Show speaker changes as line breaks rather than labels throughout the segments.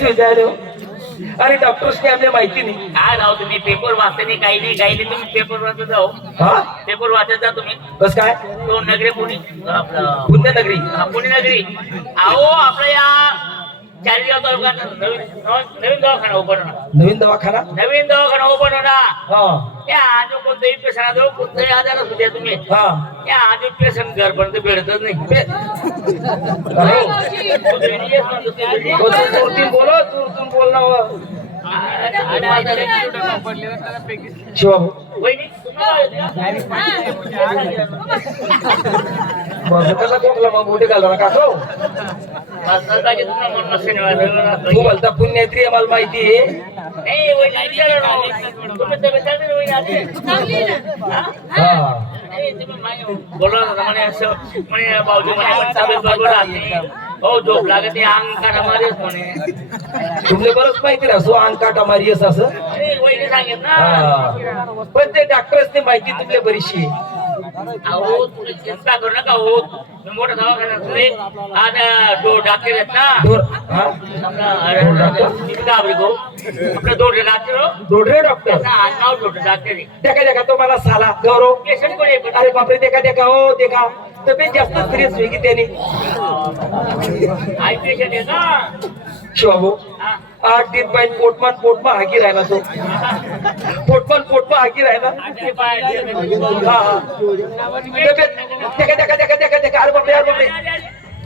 सुविधा आहे रे हो. अरे डॉक्टर्सनी आपल्या माहिती नाही.
काय राव तुम्ही पेपर वाचता नाही काही नाही काही नाही तुम्ही पेपर वाचत जाऊ
हा.
पेपर वाचत जा तुम्ही.
बस काय?
तो नगरी पुणे. आपलं
पुण्यनगरी.
हा, पुणे नगरी अहो आपलं या चारगाव तालुक्यात नवीन नवीन नवीन दवाखाना ओपन होणार
नवीन दवाखाना
नवीन दवाखाना ओपन होणार
हा
त्या आजू कोणतंही पेशंट आजो कोणतंही आजार असू द्या तुम्ही
हा
त्या आजू पेशंट घरपर्यंत भेटतच नाही
अरे,
येस म्हणतो ते.
हो, तू चोरतीन बोलो चोरतून बोल ना त्याला मग मोठे घालणार का तो
माणसाची तुम्हाला मन नसेल वाटलं.
तू बोलता पुण्यात्री आहे मला माहिती?
हा? म्हणे असं म्हणे भाऊजी म्हणे झोप लागते म्हणे
तुमले बरंच माहिती ना सो अंग काटा मारियस असं. पण ते डॉक्टर्सने माहिती तुमल्या बरीचशी.
अहो तुम्ही चिंता करू नका हो. मी मोठा दवाखाना असले आता डो डॉक्टर आहेत ना.
हा?
आपला आपलं दोन डॉक्टर हो.
दोडरे डॉक्टर?
त्याचं आडनाव डॉक्टर
देखा देखा तो मला साला गौरव.
पेशंट कोण आहे
अरे बापरे देखा देखा हो देखा. तब्येत जास्त सिरियस होई की त्याने?
आई पेशंट आहे
शिवाभाऊ
हा.
आठ दिन पाहिजे पोटमान पोटमा हाकी राहिला तो. पोटमान पोटमा हाकी राहिला. हा हा.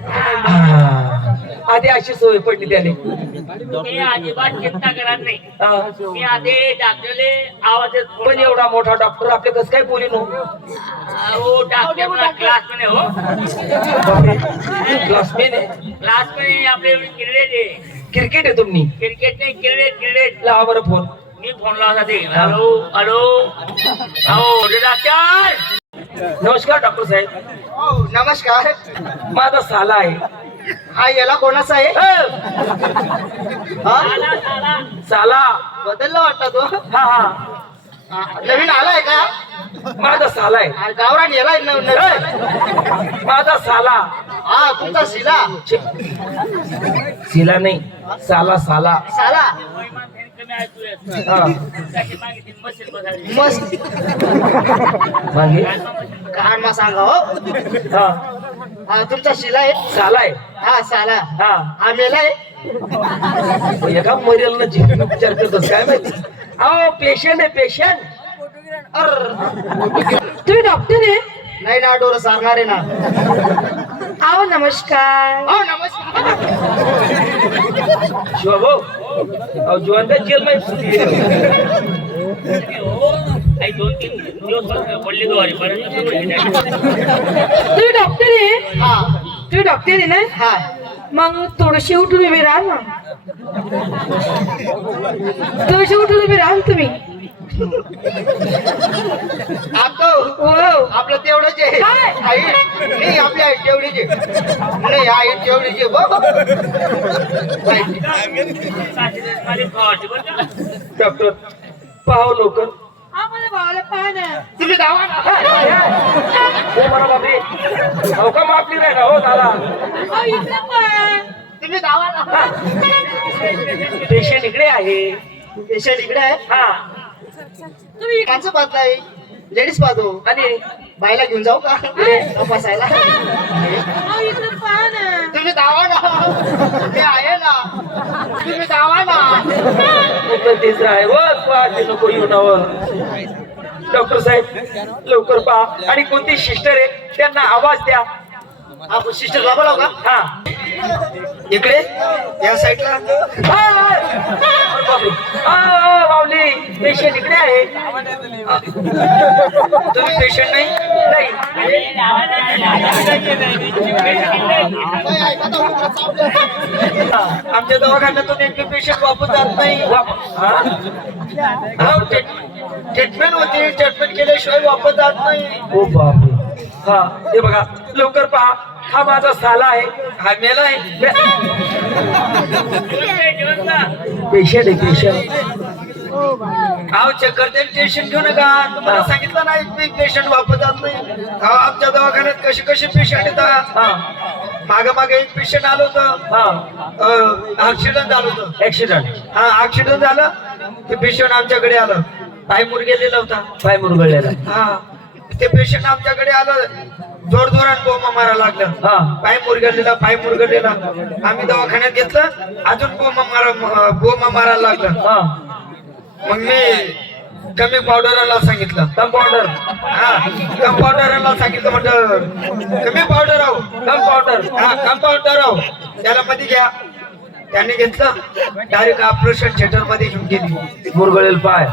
हा. आधी अशी सवय पडली त्याने.
तुम्ही अजिबात चिंता करत नाही.
हा.
मी आधी डॉक्टरले आवाजच
पण एवढा मोठा डॉक्टर आपले कसं काय बोली नो?
हो डॉक्टर क्लासमध्ये हो. क्लास आपले आहे.
क्रिकेट आहे तुम्ही
क्रिकेट नाही क्रिकेट क्रिकेट
लावा बरं फोन
मी फोन लावला ते हॅलो हॅलो हो डॉक्टर
नमस्कार डॉक्टर साहेब.
हो, नमस्कार.
माझा साला आहे.
हा याला कोणाचा आहे? हा? साला. बदलला वाटतं तो.
हा हा,
नवीन आलाय का?
माझा साला आहे.
हा, गावरान यालाय.
माझा साला.
हा तुमचा शिला.
सिला नाही साला साला.
साला.
हा.
मागे
मस्त.
मागे.
कान मा सांगा हो.
हा.
हा तुमचा शिला आहे.
साला आहे.
हा साला.
हा.
हा
एका मरेल ना जीवन उपचार करतोस काय माहिती? अहो पेशंट आहे पेशंट
अर.
तुम्ही डॉक्टर आहे?
नाही ना डोर सारणार आहे ना.
आहो नमस्कार.
हो नमस्कार.
शिवाभाऊ अहो जिवंत जेल माहिती
हो काही दोन तीन दिवस पडले तो पर्यंत
तुम्ही डॉक्टर आहे?
हा.
तुम्ही डॉक्टर आहे ना?
हा.
मग थोडीशी उठून उभी राहा ना. थोडीशी उठून उभी राहा ना तुम्ही. हो.
आपलं तेवढंच आहे? हाईट नाही आपली हाईट तेवढीच आहे. नाही तेवढीच आहे. हो.
हा मला भावाला पाहा ना
तुम्ही धावा ना.
हो मला बापरे अहो का मापली नाही ना हो झाला.
अहो, इकडे पहा.
तुम्ही धावा ना.
पेशंट इकडे आहे.
पेशंट इकडे आहे?
हा.
तुम्ही
माणसं पाहत नाही लेडीज पाहतो
आणि
बाईला घेऊन जाऊ का तपासायला
ना
तुम्ही धावा ना मी आहे ना तुम्ही धावा ना
तेच आहे पाहते नको येऊ नवं डॉक्टर साहेब लवकर पहा आणि कोणती सिस्टर आहे त्यांना आवाज द्या
आपण सिस्टरला बोलाव का
हा
इकडे? या साईडला
हा, हा. हा, माऊली पेशंट इकडे आहे. तुम्ही पेशंट नाही?
आमच्या दवाखान्यातून एक पेशंट वापस जात नाही. ट्रीटमेंट होती. ट्रीटमेंट केल्याशिवाय वापस जात नाही.
ओ बापरे. हा हे बघा लवकर पहा. हा माझा साला आहे. हा मेला आहे. पेशंट आहे पेशंट
अहो चक्कर ते टेन्शन घेऊ नका. तुम्हाला सांगितलं नाही पेशंट वापस जात नाही. अहो, आमच्या दवाखान्यात कसे कसे पेशंट येतात.
हा.
माग मागे एक पेशंट आलं होतं.
हा.
ऍक्सिडेंट झालं होतं.
ऍक्सिडेंट
हा ऍक्सिडेंट झालं. ते पेशंट आमच्याकडे आलं. पाय मुरगेलेला होता.
पाय मुरगळलेला
हा. ते पेशंट आमच्याकडे आलं. जोर जोरात बोमा मारायला लागलं.
हा.
पाय मुरगळलेला पाय मुरगळलेला आम्ही दवाखान्यात घेतलं अजून बोमा मारा बोमा मारायला लागलं.
हा.
मग मी कमी पावडरला सांगितलं.
कंपाऊंडर
हा कंपाऊंडरला सांगितलं म्हटलं कमी पावडर आहो.
कंपाऊंडर
हा कंपाऊंडर आहो. त्याला मध्ये घ्या. त्याने घेतलं. डायरेक्ट ऑपरेशन थिएटरमध्ये घेऊन गेली.
मुरगळेल पाय.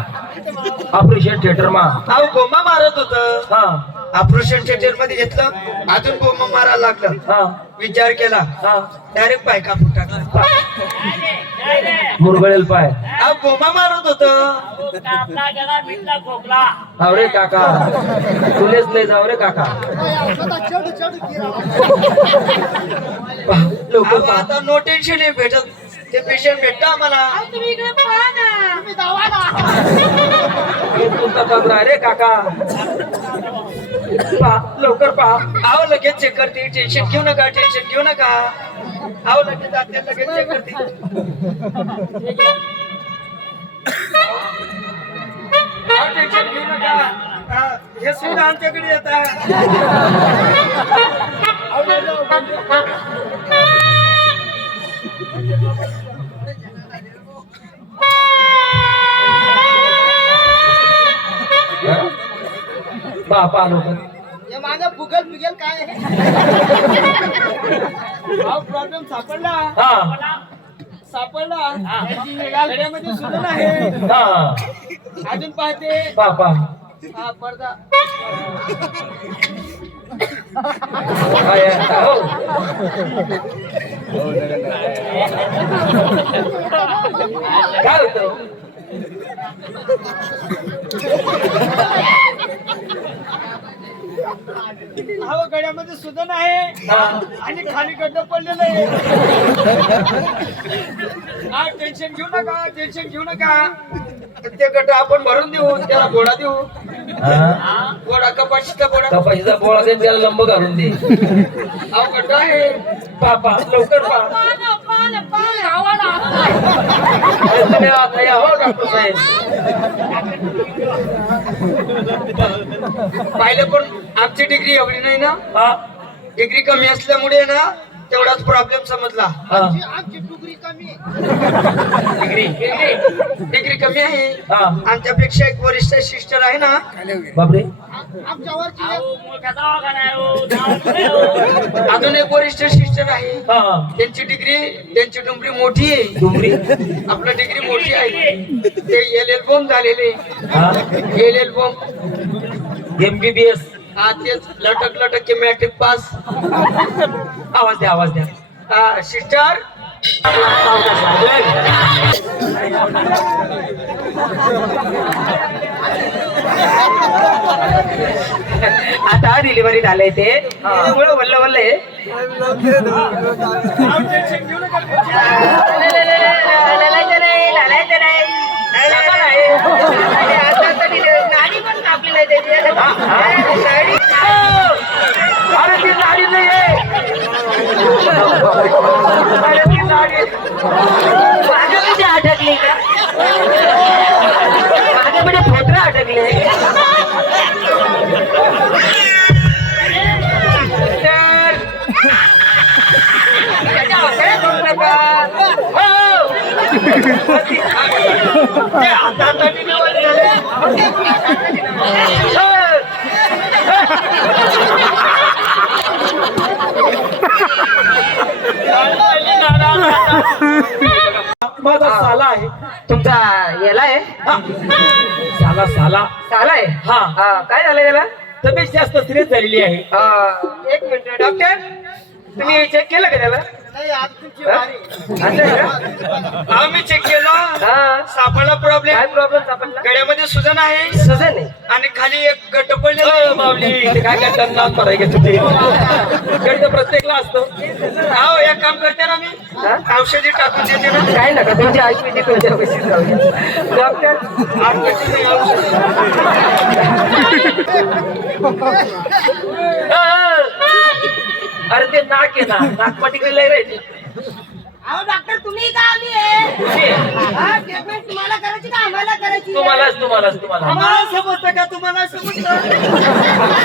ऑपरेशन थिएटर मा.
अहो बोंबा मारत होत.
हा.
ऑपरेशन थिएटरमध्ये घेतलं अजून बोंबा मारायला लागलं.
हा.
विचार केला
हा.
डायरेक्ट पाय कापून टाकला.
मुरगळेल पाय.
बोंबा मारत होत.
जाऊ रे काका. तुलेच लय जाऊ रे काका. पहा.
आता नो टेन्शन आहे भेटत ते पेशंट भेटत आम्हाला.
अहो, तुम्ही इकडे पहा ना.
हे तुमचा आहे रे काका. पहा लवकर पहा
आव लगेच चेक करते. टेन्शन घेऊ नका टेन्शन घेऊ नका. आव लगेच जाते लगेच चेक करते. टेन्शन घेऊ नका. हे सुद्धा आमच्याकडे येतात माझा फुगल फुगल काय प्रॉब्लेम सापडला.
हा.
सापडला. सुद्धा आहे.
हा.
अजून पाहते.
पहा पहा
हा पडदा.
काय आहे? हो. काय होतं?
अहो गड्यामध्ये सुद्धा आहे
हा
आणि खाली गड्ड पडलेलं आहे. हा टेन्शन घेऊ नका टेन्शन घेऊ नका. ते गड्ड आपण भरून देऊ त्याला घोडा देऊ.
हा?
घोडा कपाशीचा घोडा
कपाशीचा पोळा दे त्याला लंब घालून दे.
अहो गड्ड आहे.
पहा लवकर पहा हो डॉक्टर साहेब
पाहिलं पण आमची डिग्री एवढी नाही ना?
हा.
डिग्री कमी असल्यामुळे ना तेवढाच प्रॉब्लेम समजला.
हा.
आमची डिग्री कमी
डिग्री?
डिग्री कमी आहे.
हा.
आमच्यापेक्षा एक वरिष्ठ सिस्टर आहे ना.
बापरे.
आहे, आहे, हो.
अजून एक वरिष्ठ सिस्टर आहे.
हा.
त्यांची डिग्री त्यांची डुंगरी मोठी आहे.
डुंगरी
आपलं डिग्री मोठी आहे. ते एल एल बॉम्ब झालेले.
हा.
एल एल बॉम्ब
एमबीबीएस
हा तेच. लटक लटक के मॅट्रिक पास
आवाज द्या आवाज द्या.
हा सिस्टर
आता डिलिव्हरी झालंय ते. त्यामुळे वल्ल वल्ल आहे अरे ती नाडी नाही आहे अरे ती नाडी माझ्यामध्ये अटकली का? माझ्यामध्ये फोत्र अटकले तर त्याच्या हाताने करू नका हो. ते हाताहाताने निवड झाले. हो. माझा साला आहे.
तुमचा याला आहे?
हा. साला साला.
साला आहे?
हा.
हा, काय झालं याला?
तब्येत जास्त सिरियस झालेली आहे.
हा, एक मिनिट डॉक्टर तुम्ही चेक केलं का त्याला? हा?
आम्ही चेक केलं
हा
सापडला प्रॉब्लेम
काय प्रॉब्लेम सापडला
गड्यामध्ये सुजन आहे
सुजन आहे
आणि खाली एक गट पडलेलं
अ,
आहे.
माऊली ते काय काय टंगात करायचं तुझे गणित प्रत्येकला असतो
अहो एक काम करते ना मी
हा?
औषधी टाकून देते ना
काय नका तुमची ऐकू तुमच्या पैसे. डॉक्टर
औषधी
अरे ते नाक आहे ना नाकपाटी लय राहायचे
अहो डॉक्टर तुम्ही का आली आहे? हा, ट्रीटमेंट तुम्हाला करायची का आम्हाला करायची?
तुम्हालाच तुम्हालाच तुम्हाला
आम्हाला समजतं का तुम्हाला समजतं?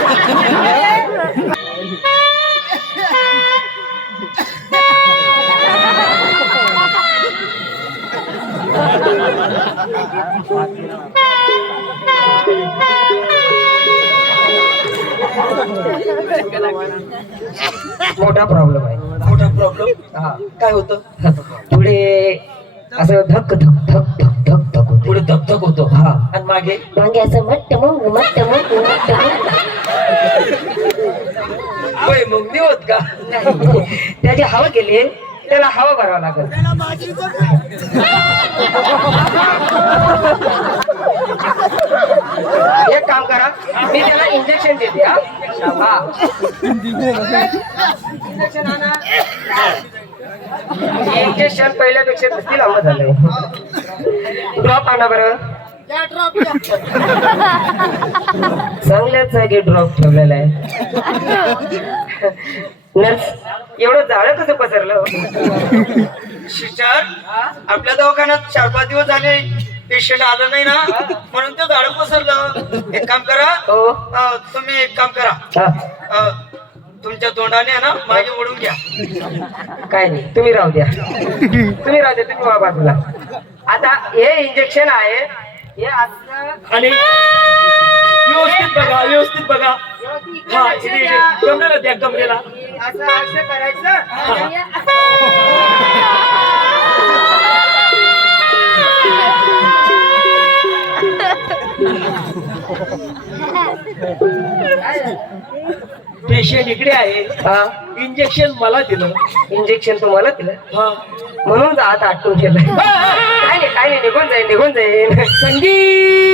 मोठा प्रॉब्लेम आहे.
मोठा प्रॉब्लेम
हा.
काय होतं?
पुढे असं धक धक धक धक धक धक होते.
पुढे धकधक होतो.
हा.
आणि मागे?
मागे असं मट्ट मग मट्ट मग मट्ट मग
होय मग नाही होत का?
त्याची हवा केली त्याला हवा भरावं लागेल? एक काम करा मी त्याला इंजेक्शन देते हा. हा इंजेक्शन आणा. इंजेक्शन पहिल्यापेक्षा जास्ती लांब झालंय ड्रॉप आणा बरं. चांगल्याच जागी ड्रॉप ठेवलेला आहे. नर्स एवढं जाळं कसं पसरलं?
सिस्टर आपल्या दवाखान्यात चार पाच दिवस झाले. पेशंट आलं नाही ना म्हणून ते झाड पसरलं. एक काम करा
हो.
अं, तुम्ही एक काम करा. अं, तुमच्या तोंडाने आहे ना मागे ओढून घ्या.
काय नाही तुम्ही राहू द्या. तुम्ही राहू द्या तुम्ही बाजूला. आता हे इंजेक्शन आहे हे
आणि व्यवस्थित बघा व्यवस्थित बघा. हा इथे इथे. कमरेला द्या कमरेला
असं असं करायचं.
पेशंट इकडे आहे.
हा.
इंजेक्शन मला दिलं.
इंजेक्शन तुम्हाला दिलं?
हा.
म्हणून आत आटकून केलं. काय नाही काय नाही निघून जाईल निघून जाईल
संगीत!